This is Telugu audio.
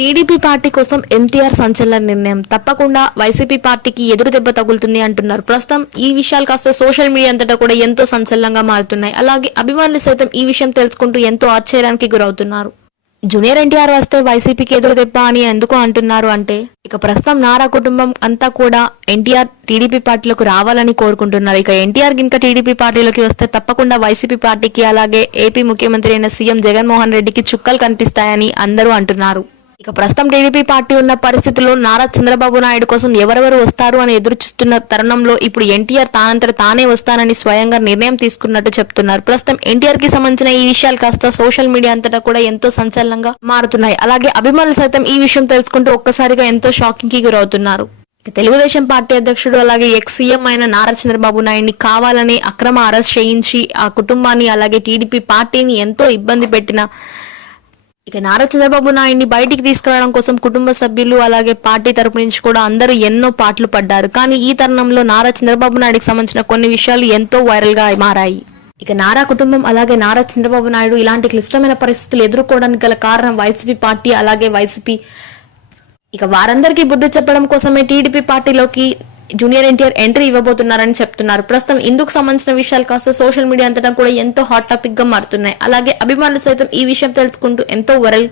టీడీపీ పార్టీ కోసం ఎన్టీఆర్ సంచలన నిర్ణయం. తప్పకుండా వైసీపీ పార్టీకి ఎదురు దెబ్బ తగులుతుంది అంటున్నారు. ప్రస్తుతం ఈ విషయాలు కాస్త సోషల్ మీడియా అంతటా కూడా ఎంతో సంచలనంగా మారుతున్నాయి. అలాగే అభిమానులు సైతం ఈ విషయం తెలుసుకుంటూ ఎంతో ఆశ్చర్యానికి గురవుతున్నారు. జూనియర్ ఎన్టీఆర్ వస్తే వైసీపీకి ఎదురు దెబ్బ అని ఎందుకు అంటున్నారు అంటే, ఇక ప్రస్తుతం నారా కుటుంబం అంతా కూడా ఎన్టీఆర్ టీడీపీ పార్టీలోకి రావాలని కోరుకుంటున్నారు. ఇక ఎన్టీఆర్ గినక టీడీపీ పార్టీలోకి వస్తే తప్పకుండా వైసీపీ పార్టీకి అలాగే ఏపీ ముఖ్యమంత్రి అయిన సీఎం జగన్మోహన్ రెడ్డికి చుక్కలు కనిపిస్తాయని అందరూ అంటున్నారు. ఇక ప్రస్తుతం టీడీపీ పార్టీ ఉన్న పరిస్థితుల్లో నారా చంద్రబాబు నాయుడు కోసం ఎవరెవరు వస్తారు అని ఎదురు చూస్తున్న తరుణంలో ఇప్పుడు ఎన్టీఆర్ తానంతట తానే వస్తానని స్వయంగా నిర్ణయం తీసుకున్నట్టు చెప్తున్నారు. ప్రస్తుతం ఎన్టీఆర్ కి సంబంధించిన ఈ విషయాలు కాస్త సోషల్ మీడియా అంతటా కూడా ఎంతో సంచలనంగా మారుతున్నాయి. అలాగే అభిమానులు సైతం ఈ విషయం తెలుసుకుంటూ ఒక్కసారిగా ఎంతో షాకింగ్ కి గురవుతున్నారు. తెలుగుదేశం పార్టీ అధ్యక్షుడు అలాగే ఎక్స్ సీఎం అయిన నారా చంద్రబాబు నాయుడిని కావాలని అక్రమ అరెస్ట్ చేయించి ఆ కుటుంబాన్ని అలాగే టీడీపీ పార్టీని ఎంతో ఇబ్బంది పెట్టిన ఇక నారా చంద్రబాబు నాయుడిని బయటికి తీసుకురావడం కోసం కుటుంబ సభ్యులు అలాగే పార్టీ తరపు నుంచి కూడా అందరూ ఎన్నో పాటలు పడ్డారు. కానీ ఈ తరుణంలో నారా చంద్రబాబు నాయుడికి సంబంధించిన కొన్ని విషయాలు ఎంతో వైరల్ గా మారాయి. ఇక నారా కుటుంబం అలాగే నారా చంద్రబాబు నాయుడు ఇలాంటి క్లిష్టమైన పరిస్థితులు ఎదుర్కోవడానికి గల కారణం వైసీపీ పార్టీ అలాగే వైసీపీ. ఇక వారందరికీ బుద్ధి చెప్పడం కోసమే టీడీపీ పార్టీలోకి జూనియర్ ఎన్టీఆర్ ఎంట్రీ ఇవ్వబోతున్నారని చెప్తున్నారు. ప్రస్తుతం ఇందుకు సంబంధించిన విషయాలు కాస్త సోషల్ మీడియా అంతటా కూడా ఎంతో హాట్ టాపిక్ గా మారుతున్నాయి. అలాగే అభిమానులు సైతం ఈ విషయం తెలుసుకుంటూ ఎంతో వైరల్